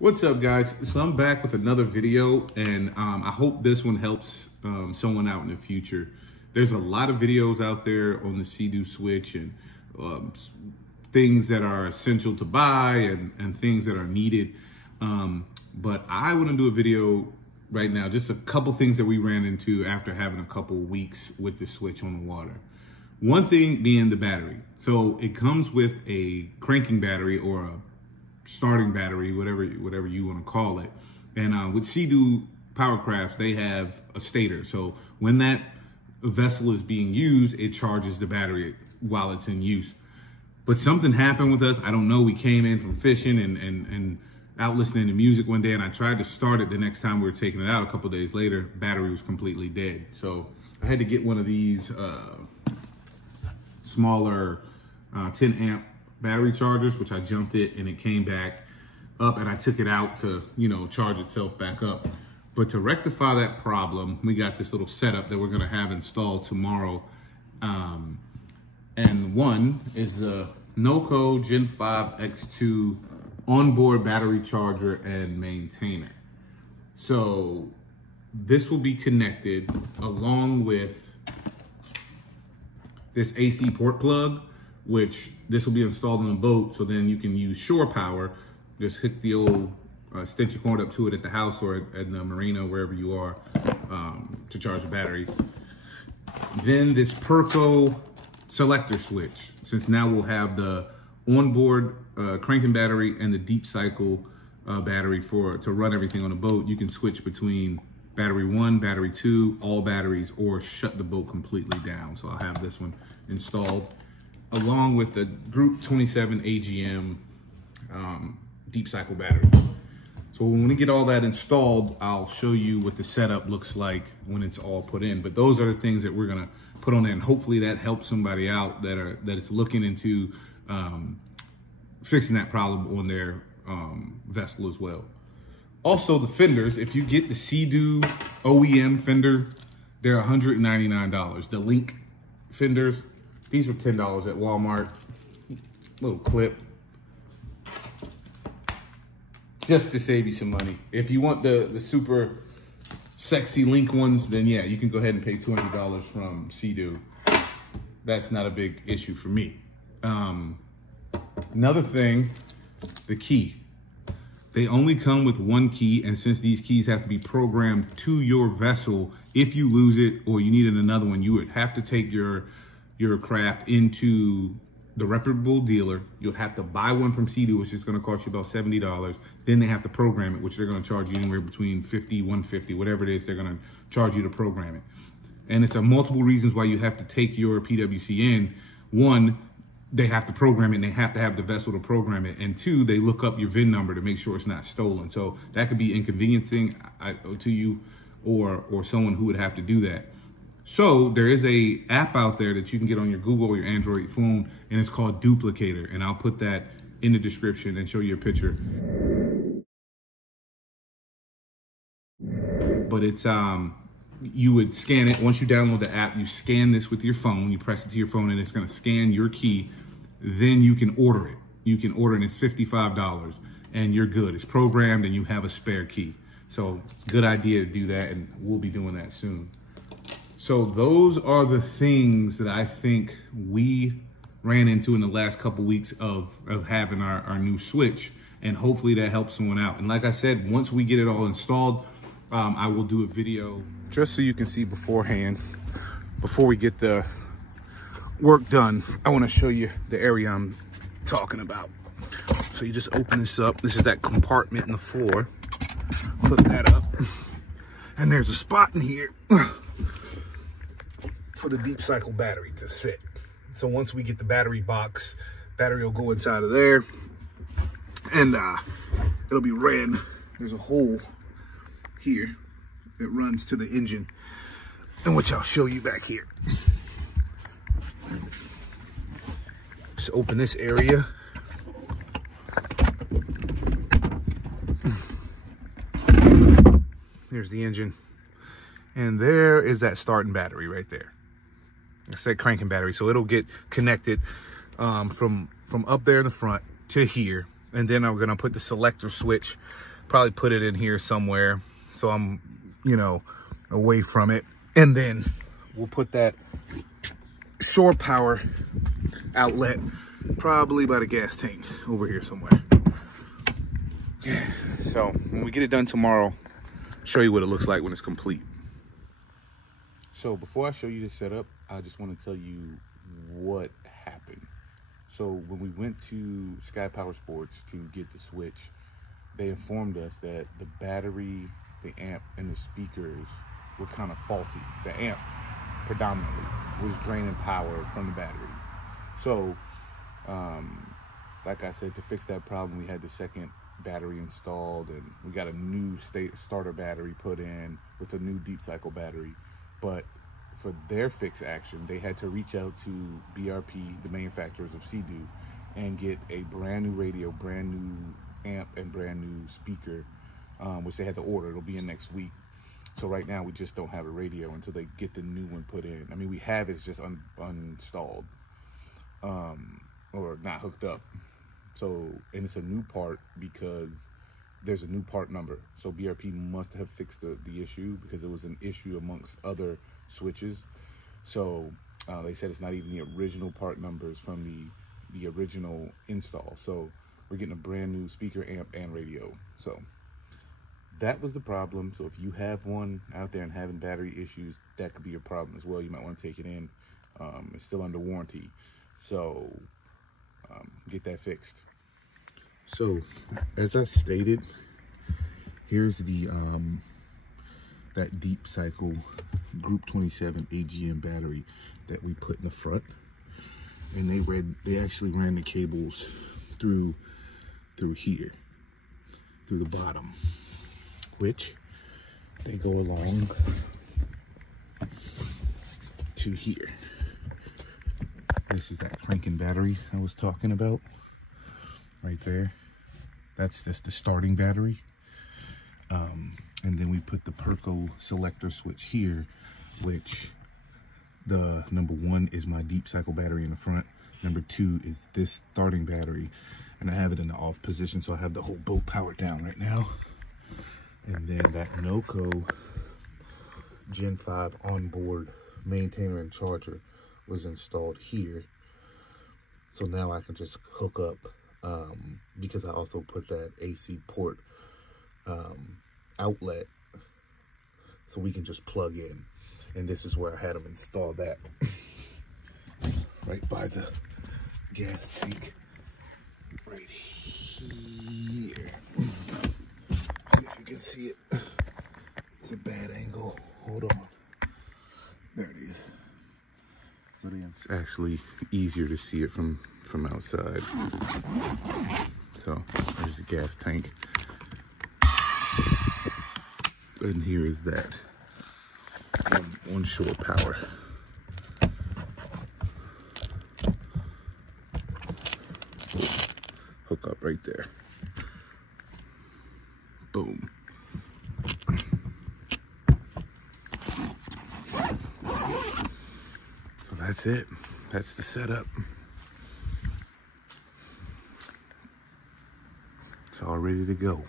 What's up, guys? So I'm back with another video, and I hope this one helps someone out in the future. There's a lot of videos out there on the Sea-Doo switch and things that are essential to buy and things that are needed. But I want to do a video right now, just a couple things that we ran into after having a couple weeks with the switch on the water. One thing being the battery. So it comes with a cranking battery or a starting battery, whatever you want to call it. And with Sea-Doo Powercrafts, they have a stator. So when that vessel is being used, it charges the battery while it's in use. But something happened with us. I don't know. We came in from fishing and out listening to music one day, and I tried to start it the next time we were taking it out. A couple of days later, battery was completely dead. So I had to get one of these smaller 10 amp battery chargers, which I jumped it and it came back up, and I took it out to, charge itself back up. But to rectify that problem, we got this little setup that we're gonna have installed tomorrow. And one is the Noco Gen 5 X2 onboard battery charger and maintainer. So this will be connected along with this AC port plug, which this will be installed on a boat, so then you can use shore power. Just hook the old extension cord up to it at the house or at the marina, wherever you are, to charge the battery. Then this Perco selector switch, since now we'll have the onboard cranking battery and the deep cycle battery to run everything on a boat. You can switch between battery 1, battery 2, all batteries, or shut the boat completely down. So I'll have this one installed, along with the Group 27 AGM deep cycle battery. So when we get all that installed, I'll show you what the setup looks like when it's all put in. But those are the things that we're gonna put on there, and hopefully that helps somebody out that is looking into fixing that problem on their vessel as well. Also, the fenders, if you get the Sea-Doo OEM fender, they're $199. The Link fenders, these were $10 at Walmart. Little clip. Just to save you some money. If you want the super sexy Link ones, then yeah, you can go ahead and pay $200 from Sea-Doo. That's not a big issue for me. Another thing, the key. They only come with one key, and since these keys have to be programmed to your vessel, if you lose it or you needed another one, you would have to take your craft into the reputable dealer. You'll have to buy one from Sea-Doo, which is going to cost you about $70. Then they have to program it, which they're going to charge you anywhere between $50, $150, whatever it is, they're going to charge you to program it. And it's multiple reasons why you have to take your PWC in. One, they have to program it and they have to have the vessel to program it. And two, they look up your VIN number to make sure it's not stolen. So that could be inconveniencing to you or someone who would have to do that. So there is a app out there that you can get on your Google or your Android phone, and it's called Duplicator. And I'll put that in the description and show you a picture. But it's, you would scan it. Once you download the app, you scan this with your phone, you press it to your phone, and it's gonna scan your key. Then you can order it. You can order it, and it's $55, and you're good. It's programmed, and you have a spare key. So it's a good idea to do that, and we'll be doing that soon. So those are the things that I think we ran into in the last couple weeks of having our new switch, and hopefully that helps someone out. And like I said, once we get it all installed, I will do a video just so you can see beforehand, before we get the work done. I want to show you the area I'm talking about. So you just open this up. This is that compartment in the floor. Flip that up, and there's a spot in here for the deep cycle battery to sit. So once we get the battery box, battery will go inside of there, and it'll be red. There's a hole here that runs to the engine, and which I'll show you back here. Just open this area. Here's the engine, and there is that starting battery right there. It's that cranking battery, so it'll get connected from up there in the front to here, and then I'm gonna put the selector switch Probably put it in here somewhere so I'm, you know, away from it. And then we'll put that shore power outlet probably by the gas tank over here somewhere. Yeah. So when we get it done tomorrow, I'll show you what it looks like when it's complete. So before I show you the setup, I just want to tell you what happened. So when we went to Sky Power Sports to get the switch, they informed us that the battery, the amp, and the speakers were kind of faulty. The amp predominantly was draining power from the battery. So, like I said, to fix that problem, we had the second battery installed, and we got a new starter battery put in with a new deep cycle battery. But for their fix action, they had to reach out to BRP, the manufacturers of Sea-Doo, and get a brand new radio, brand new amp, and brand new speaker, which they had to order. It'll be in next week. So right now we just don't have a radio until they get the new one put in. I mean, we have it, it's just uninstalled, or not hooked up. So, and it's a new part because there's a new part number. So BRP must have fixed the issue because it was an issue amongst other switches. So they said it's not even the original part numbers from the original install. So we're getting a brand new speaker, amp, and radio. So that was the problem. So if you have one out there and having battery issues, that could be a problem as well. You might want to take it in. It's still under warranty. So get that fixed. So as I stated, here's the that deep cycle Group 27 AGM battery that we put in the front, and they actually ran the cables through here, through the bottom, which they go along to here. This is that cranking battery I was talking about right there. That's just the starting battery. And then we put the Perco selector switch here, which the number 1 is my deep cycle battery in the front. Number 2 is this starting battery, and I have it in the off position, so I have the whole boat powered down right now. And then that NOCO Gen 5 onboard maintainer and charger was installed here. So now I can just hook up, because I also put that AC port outlet, so we can just plug in. And this is where I had them install that, right by the gas tank, right here. If you can see it, it's a bad angle. Hold on. There it is. So then it's actually easier to see it from outside. So there's the gas tank. And here is that onshore power. Hook up right there. Boom. So that's it. That's the setup. It's all ready to go.